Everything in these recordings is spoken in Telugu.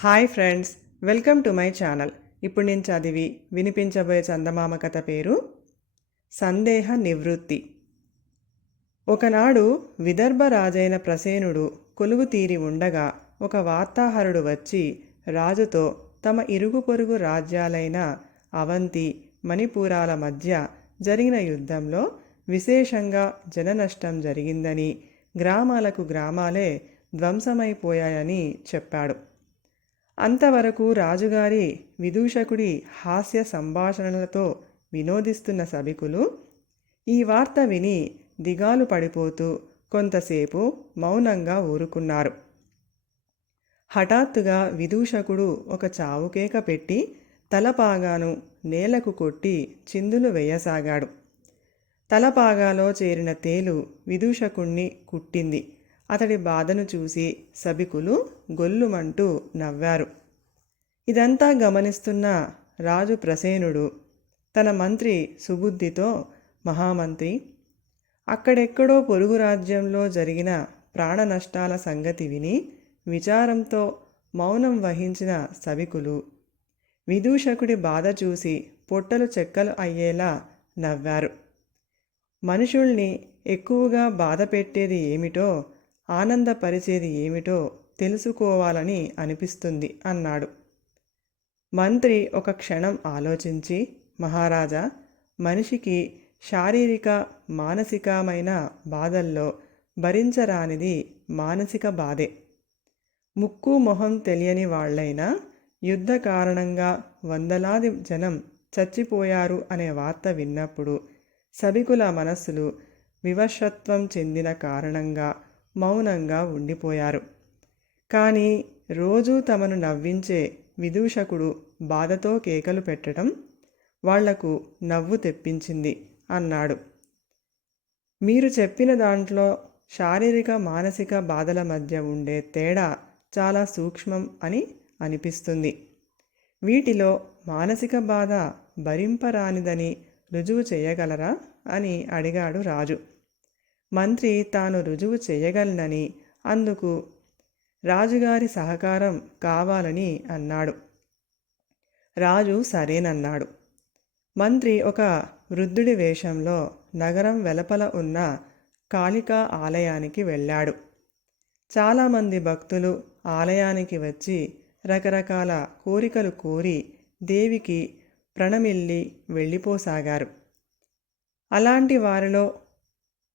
Hi friends welcome to my channel. ఇప్పుడు నేను చదివి వినిపించబోయే చందమామ కథ పేరు సందేహ నివృత్తి. ఒకనాడు విదర్భ రాజైన ప్రసేనుడు కొలువు తీరి ఉండగా ఒక వార్తాహరుడు వచ్చి రాజుతో తమ ఇరుగు పొరుగు రాజ్యాలైన అవంతి మణిపూరాల మధ్య జరిగిన యుద్ధంలో విశేషంగా జననష్టం జరిగిందని గ్రామాలకు గ్రామాలే ధ్వంసమైపోయాయని చెప్పాడు. అంతవరకు రాజుగారి విదూషకుడి హాస్య సంభాషణలతో వినోదిస్తున్న సభికులు ఈ వార్త విని దిగాలు పడిపోతూ కొంతసేపు మౌనంగా ఊరుకున్నారు. హఠాత్తుగా విదూషకుడు ఒక చావుకేక పెట్టి తలపాగాను నేలకు కొట్టి చిందులు వేయసాగాడు. తలపాగాలో చేరిన తేలు విదూషకుణ్ణి కుట్టింది. అతడి బాధను చూసి సభికులు గొల్లుమంటూ నవ్వారు. ఇదంతా గమనిస్తున్న రాజు ప్రసేనుడు తన మంత్రి సుబుద్ధితో మహామంత్రి అక్కడెక్కడో పొరుగు రాజ్యంలో జరిగిన ప్రాణ నష్టాల సంగతి విని విచారంతో మౌనం వహించిన సభికులు విదూషకుడి బాధ చూసి పొట్టలు చెక్కలు అయ్యేలా నవ్వారు. మనుషుల్ని ఎక్కువగా బాధ పెట్టేది ఏమిటో ఆనందపరిచేది ఏమిటో తెలుసుకోవాలని అనిపిస్తుంది అన్నాడు. మంత్రి ఒక క్షణం ఆలోచించి మహారాజా మనిషికి శారీరక మానసికమైన బాధల్లో భరించరానిది మానసిక బాధే. ముక్కు మొహం తెలియని వాళ్ళైనా యుద్ధ కారణంగా వందలాది జనం చచ్చిపోయారు అనే వార్త విన్నప్పుడు సభికుల మనస్సులు వివశత్వం చెందిన కారణంగా మౌనంగా ఉండిపోయారు. కానీ రోజూ తమను నవ్వించే విదూషకుడు బాధతో కేకలు పెట్టడం వాళ్ళకు నవ్వు తెప్పించింది అన్నాడు. మీరు చెప్పిన దాంట్లో శారీరక మానసిక బాధల మధ్య ఉండే తేడా చాలా సూక్ష్మం అని అనిపిస్తుంది. వీటిలో మానసిక బాధ భరింపరానిదని రుజువు చేయగలరా? అని అడిగాడు రాజు. మంత్రి తాను రుజువు చేయగలనని అందుకు రాజుగారి సహకారం కావాలని అన్నాడు. రాజు సరేనన్నాడు. మంత్రి ఒక వృద్ధుడి వేషంలో నగరం వెలపల ఉన్న కాళికా ఆలయానికి వెళ్ళాడు. చాలామంది భక్తులు ఆలయానికి వచ్చి రకరకాల కోరికలు కోరి దేవికి ప్రణమిల్లి వెళ్ళిపోసాగారు. అలాంటి వారిలో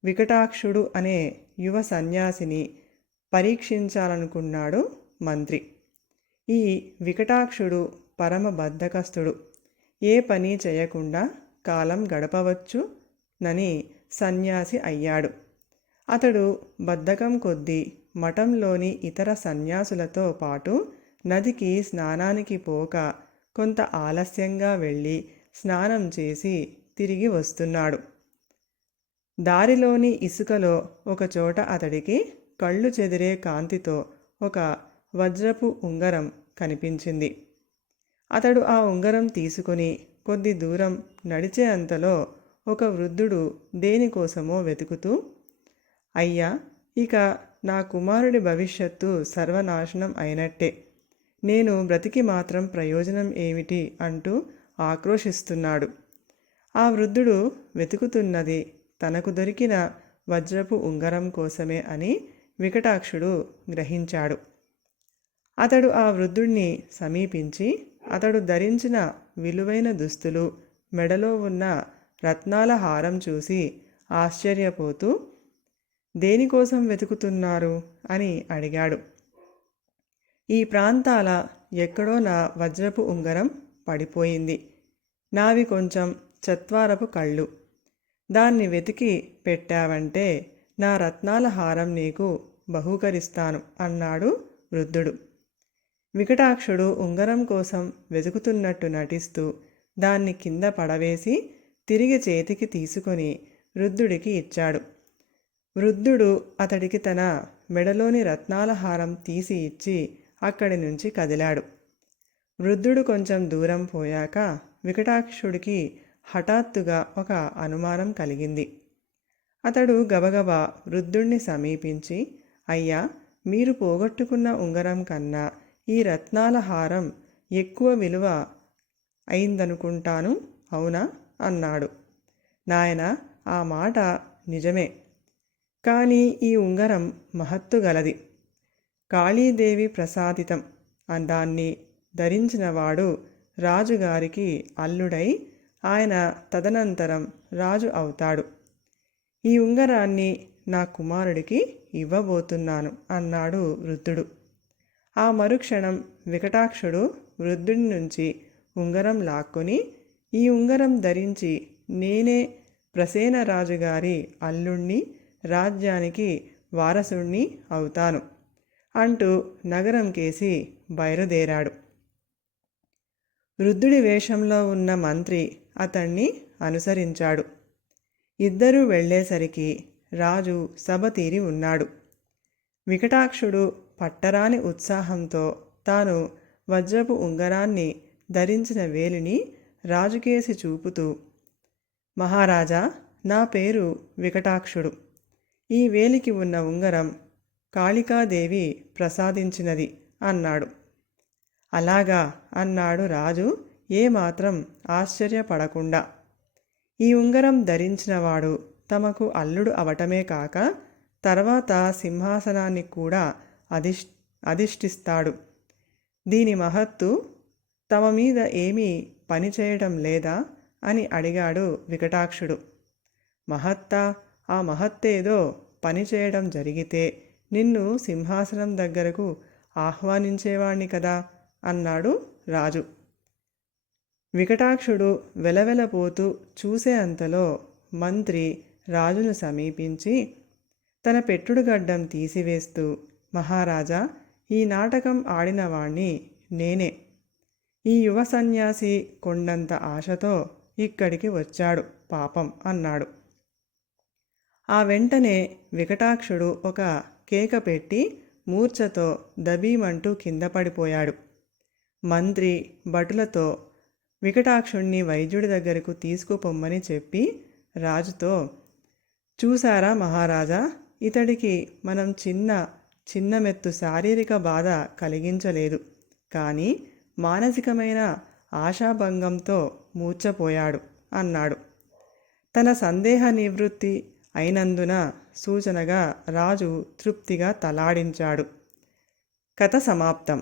వికటాక్షుడు అనే యువ సన్యాసిని పరీక్షించాలనుకున్నాడు మంత్రి. ఈ వికటాక్షుడు పరమ బద్ధకస్తుడు. ఏ పని చేయకుండా కాలం గడపవచ్చు నని సన్యాసి అయ్యాడు. అతడు బద్ధకం కొద్దీ మఠంలోని ఇతర సన్యాసులతో పాటు నదికి స్నానానికి పోక కొంత ఆలస్యంగా వెళ్ళి స్నానం చేసి తిరిగి వస్తున్నాడు. దారిలోని ఇసుకలో ఒకచోట అతడికి కళ్ళు చెదిరే కాంతితో ఒక వజ్రపు ఉంగరం కనిపించింది. అతడు ఆ ఉంగరం తీసుకుని కొద్ది దూరం నడిచే అంతలో ఒక వృద్ధుడు దేనికోసమో వెతుకుతూ అయ్యా ఇక నా కుమారుడి భవిష్యత్తు సర్వనాశనం అయినట్టే. నేను బ్రతికి మాత్రం ప్రయోజనం ఏమిటి? అంటూ ఆక్రోశిస్తున్నాడు. ఆ వృద్ధుడు వెతుకుతున్నది తనకు దొరికిన వజ్రపు ఉంగరం కోసమే అని వికటాక్షుడు గ్రహించాడు. అతడు ఆ వృద్ధుణ్ణి సమీపించి అతడు ధరించిన విలువైన దుస్తులు మెడలో ఉన్న రత్నాల హారం చూసి ఆశ్చర్యపోతూ దేనికోసం వెతుకుతున్నారు? అని అడిగాడు. ఈ ప్రాంతాల ఎక్కడో నా వజ్రపు ఉంగరం పడిపోయింది. నావి కొంచెం చత్వారపు కళ్ళు. దాన్ని వెతికి పెట్టావంటే నా రత్నాల హారం నీకు బహూకరిస్తాను అన్నాడు వృద్ధుడు. వికటాక్షుడు ఉంగరం కోసం వెతుకుతున్నట్టు నటిస్తూ దాన్ని కింద పడవేసి తిరిగి చేతికి తీసుకొని వృద్ధుడికి ఇచ్చాడు. వృద్ధుడు అతడికి తన మెడలోని రత్నాల హారం తీసి ఇచ్చి అక్కడి నుంచి కదిలాడు. వృద్ధుడు కొంచెం దూరం పోయాక వికటాక్షుడికి హఠాత్తుగా ఒక అనుమానం కలిగింది. అతడు గబగబా వృద్ధుణ్ణి సమీపించి అయ్యా మీరు పోగొట్టుకున్న ఉంగరం కన్నా ఈ రత్నాల హారం ఎక్కువ విలువ అయిందనుకుంటాను అవునా అన్నాడు. నాయన ఆ మాట నిజమే. కానీ ఈ ఉంగరం మహత్తు గలది. కాళీదేవి ప్రసాదితం దాన్ని ధరించినవాడు రాజుగారికి అల్లుడై ఆయన తదనంతరం రాజు అవుతాడు. ఈ ఉంగరాన్ని నా కుమారుడికి ఇవ్వబోతున్నాను అన్నాడు వృద్ధుడు. ఆ మరుక్షణం వికటాక్షుడు వృద్ధుడి నుంచి ఉంగరం లాక్కొని ఈ ఉంగరం ధరించి నేనే ప్రసేనరాజుగారి అల్లుణ్ణి రాజ్యానికి వారసుణ్ణి అవుతాను అంటూ నగరం కేసి బయలుదేరాడు. వృద్ధుడి వేషంలో ఉన్న మంత్రి అతన్ని అనుసరించాడు. ఇద్దరూ వెళ్ళేసరికి రాజు సభ తీరి ఉన్నాడు. వికటాక్షుడు పట్టరాని ఉత్సాహంతో తాను వజ్రపు ఉంగరాన్ని ధరించిన వేలిని రాజుకేసి చూపుతూ మహారాజా నా పేరు వికటాక్షుడు. ఈ వేలికి ఉన్న ఉంగరం కాళికాదేవి ప్రసాదించినది అన్నాడు. అలాగా అన్నాడు రాజు. ఏమాత్రం ఆశ్చర్యపడకుండా. ఈ ఉంగరం ధరించినవాడు తమకు అల్లుడు అవటమే కాక తర్వాత సింహాసనాన్ని కూడా అధిష్ అధిష్ఠిస్తాడు. దీని మహత్తు తమ మీద ఏమీ పనిచేయడం లేదా? అని అడిగాడు వికటాక్షుడు. మహత్తా ఆ మహత్తేదో పనిచేయడం జరిగితే నిన్ను సింహాసనం దగ్గరకు ఆహ్వానించేవాణ్ణి కదా? అన్నాడు రాజు. వికటాక్షుడు వెలవెలపోతూ చూసే అంతలో మంత్రి రాజును సమీపించి తన పెట్టుడు గడ్డం తీసివేస్తూ మహారాజా ఈ నాటకం ఆడినవాణ్ణి నేనే. ఈ యువ సన్యాసి కొండంత ఆశతో ఇక్కడికి వచ్చాడు పాపం అన్నాడు. ఆ వెంటనే వికటాక్షుడు ఒక కేక పెట్టి మూర్ఛతో దబీమంటూ కింద పడిపోయాడు. మంత్రి భటులతో వికటాక్షుణ్ణి వైద్యుడి దగ్గరకు తీసుకుపొమ్మని చెప్పి రాజుతో చూసారా మహారాజా ఇతడికి మనం చిన్న చిన్న మెత్తు శారీరక బాధ కలిగించలేదు. కానీ మానసికమైన ఆశాభంగంతో మూర్చపోయాడు అన్నాడు. తన సందేహ నివృత్తి అయినందున సూచనగా రాజు తృప్తిగా తలాడించాడు. కథ సమాప్తం.